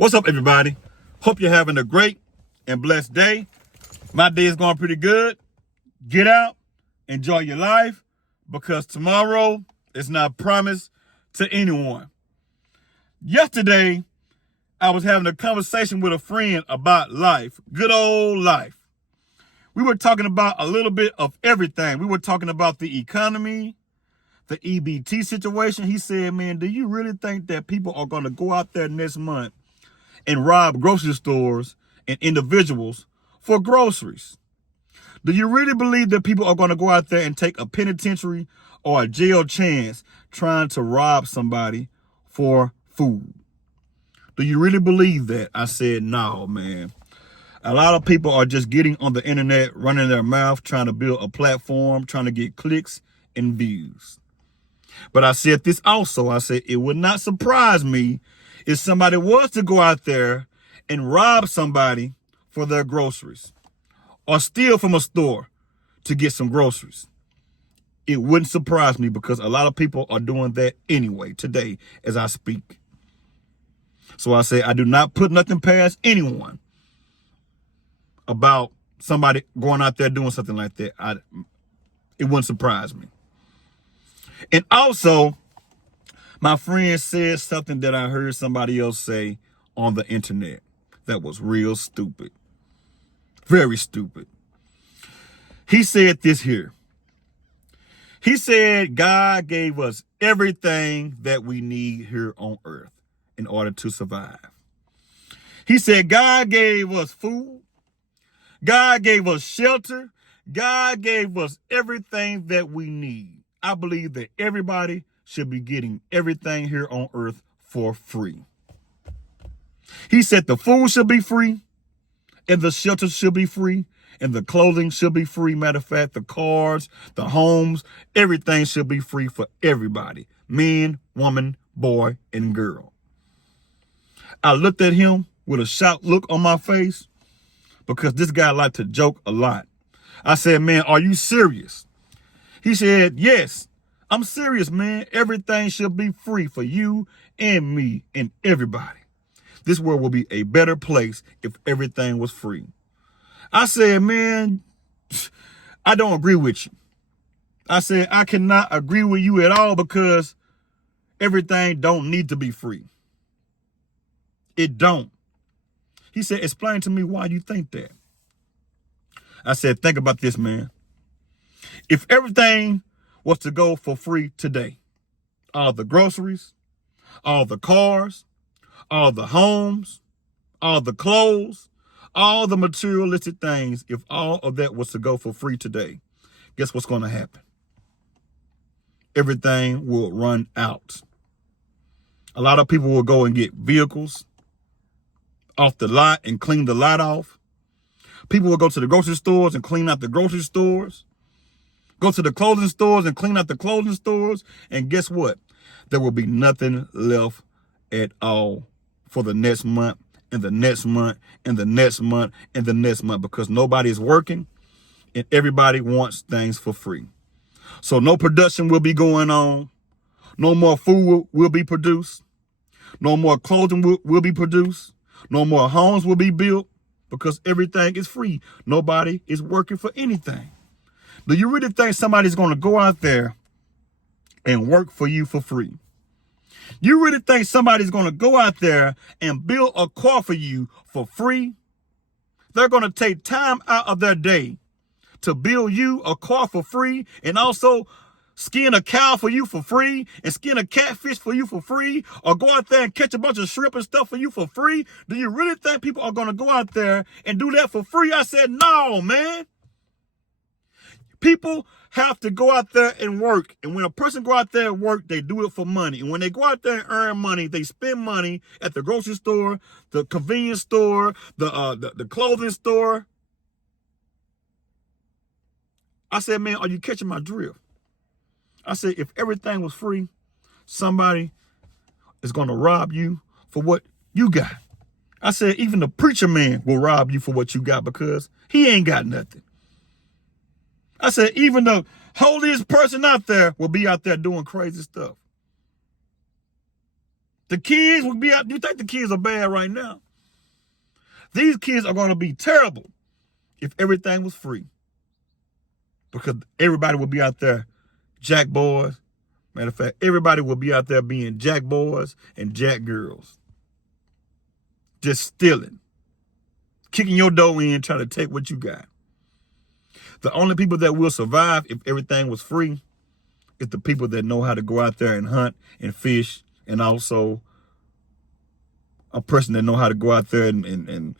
What's up, everybody? Hope you're having a great and blessed day. My day is going pretty good. Get out, enjoy your life, because tomorrow is not promised to anyone. Yesterday, I was having a conversation with a friend about life, good old life. We were talking about a little bit of everything. We were talking about the economy, the EBT situation. He said, man, do you really think that people are going to go out there next month and rob grocery stores and individuals for groceries? Do you really believe that people are going to go out there and take a penitentiary or a jail chance trying to rob somebody for food? Do you really believe that? I said, no, man. A lot of people are just getting on the internet, running their mouth, trying to build a platform, trying to get clicks and views. But I said this also. I said, it would not surprise me if somebody was to go out there and rob somebody for their groceries or steal from a store to get some groceries. It wouldn't surprise me because a lot of people are doing that anyway today as I speak. So I say I do not put nothing past anyone about somebody going out there doing something like that. It wouldn't surprise me. And also, my friend said something that I heard somebody else say on the internet that was real stupid. Very stupid. He said this here. He said God gave us everything that we need here on earth in order to survive. He said God gave us food. God gave us shelter. God gave us everything that we need. I believe that everybody should be getting everything here on earth for free. He said the food should be free, and the shelter should be free, and the clothing should be free. Matter of fact, the cars, the homes, everything should be free for everybody. Man, woman, boy, and girl. I looked at him with a shocked look on my face because this guy liked to joke a lot. I said, man, are you serious? He said, yes, I'm serious, man. Everything should be free for you and me and everybody. This world will be a better place if everything was free. I said, man, I don't agree with you. I said, I cannot agree with you at all because everything don't need to be free. It don't. He said, explain to me why you think that. I said, think about this, man. If everything was to go for free today, all the groceries, all the cars, all the homes, all the clothes, all the materialistic things, if all of that was to go for free today, guess what's going to happen? Everything will run out. A lot of people will go and get vehicles off the lot and clean the lot off. People will go to the grocery stores and clean out the grocery stores. Go to the clothing stores and clean out the clothing stores. And guess what? There will be nothing left at all for the next month and the next month and the next month and the next month because nobody is working and everybody wants things for free. So no production will be going on. No more food will be produced. No more clothing will be produced. No more homes will be built because everything is free. Nobody is working for anything. Do you really think somebody's going to go out there and work for you for free? You really think somebody's going to go out there and build a car for you for free? They're going to take time out of their day to build you a car for free and also skin a cow for you for free and skin a catfish for you for free or go out there and catch a bunch of shrimp and stuff for you for free? Do you really think people are going to go out there and do that for free? I said, no, man. People have to go out there and work. And when a person go out there and work, they do it for money. And when they go out there and earn money, they spend money at the grocery store, the convenience store, the clothing store. I said, man, are you catching my drift? I said, if everything was free, somebody is going to rob you for what you got. I said, even the preacher man will rob you for what you got because he ain't got nothing. I said, even the holiest person out there will be out there doing crazy stuff. The kids would be out. You think the kids are bad right now? These kids are going to be terrible if everything was free. Because everybody would be out there jack boys. Matter of fact, everybody would be out there being jack boys and jack girls. Just stealing. Kicking your door in, trying to take what you got. The only people that will survive if everything was free is the people that know how to go out there and hunt and fish, and also a person that know how to go out there and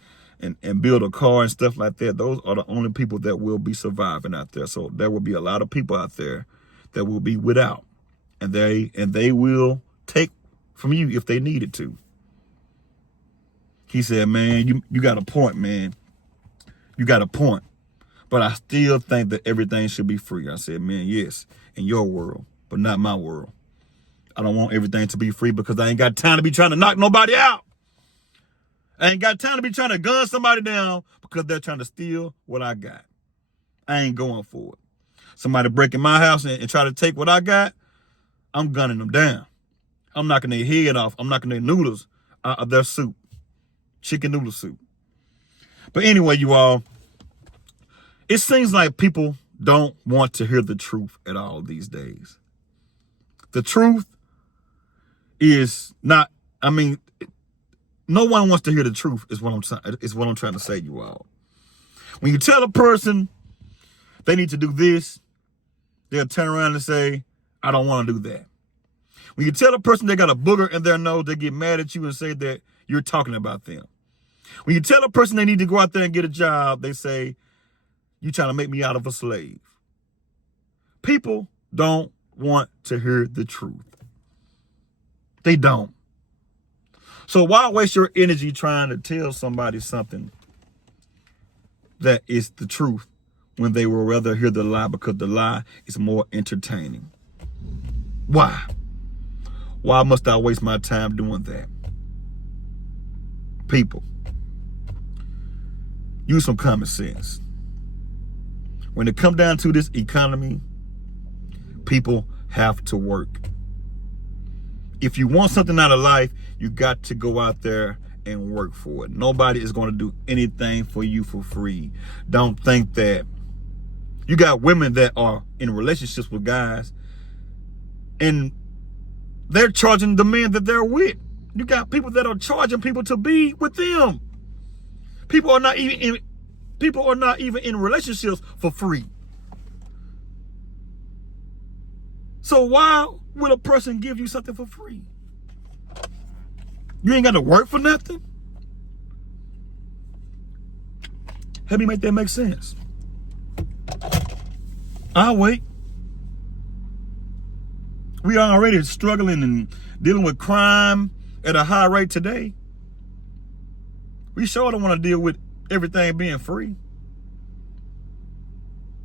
build a car and stuff like that. Those are the only people that will be surviving out there. So there will be a lot of people out there that will be without, and they will take from you if they needed to. He said, man, you got a point, man. You got a point. But I still think that everything should be free. I said, man, yes, in your world, but not my world. I don't want everything to be free because I ain't got time to be trying to knock nobody out. I ain't got time to be trying to gun somebody down because they're trying to steal what I got. I ain't going for it. Somebody breaking my house and try to take what I got, I'm gunning them down. I'm knocking their head off. I'm knocking their noodles out of their soup. Chicken noodle soup. But anyway, you all, it seems like people don't want to hear the truth at all these days. The truth is not, no one wants to hear the truth is what I'm trying to say, you all. When you tell a person they need to do this, they'll turn around and say, I don't want to do that. When you tell a person they got a booger in their nose, they get mad at you and say that you're talking about them. When you tell a person they need to go out there and get a job, they say, you're trying to make me out of a slave. People don't want to hear the truth. They don't. So why waste your energy trying to tell somebody something that is the truth when they will rather hear the lie because the lie is more entertaining? Why? Why must I waste my time doing that? People, use some common sense. When it comes down to this economy, people have to work. If you want something out of life, you got to go out there and work for it. Nobody is going to do anything for you for free. Don't think that. You got women that are in relationships with guys and they're charging the men that they're with. You got people that are charging people to be with them. People are not even in relationships for free. So why would a person give you something for free? You ain't got to work for nothing? Help me make that make sense. I'll wait. We are already struggling and dealing with crime at a high rate today. We sure don't want to deal with everything being free.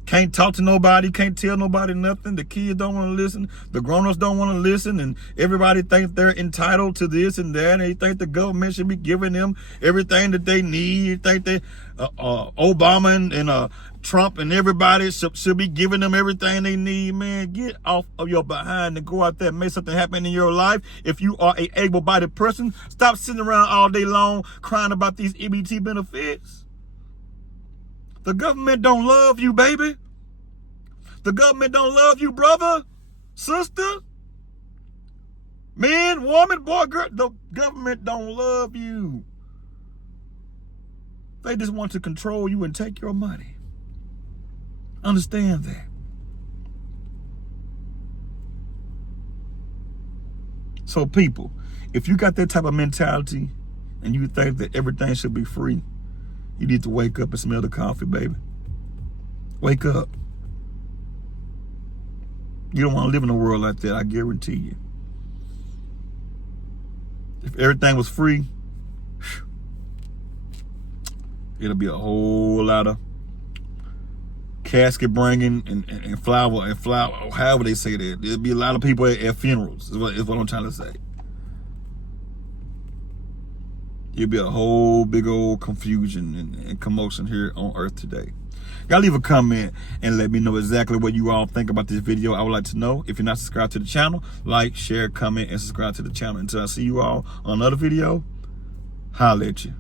Can't talk to nobody, can't tell nobody nothing. The kids don't want to listen. The grown-ups don't want to listen. And everybody thinks they're entitled to this and that. And they think the government should be giving them everything that they need. They think Obama and Trump and everybody should be giving them everything they need. Man, get off of your behind and go out there and make something happen in your life. If you are a able-bodied person, stop sitting around all day long crying about these EBT benefits. The government don't love you, baby. The government don't love you, brother, sister, man, woman, boy, girl. The government don't love you. They just want to control you and take your money. Understand that. So people, if you got that type of mentality and you think that everything should be free, you need to wake up and smell the coffee, baby. Wake up. You don't want to live in a world like that, I guarantee you. If everything was free, it'll be a whole lot of casket bringing and flower, however they say that. There'll be a lot of people at funerals, is what I'm trying to say. It'll be a whole big old confusion and commotion here on earth today. Y'all leave a comment and let me know exactly what you all think about this video. I would like to know. If you're not subscribed to the channel, like, share, comment, and subscribe to the channel. Until I see you all on another video, holla at you.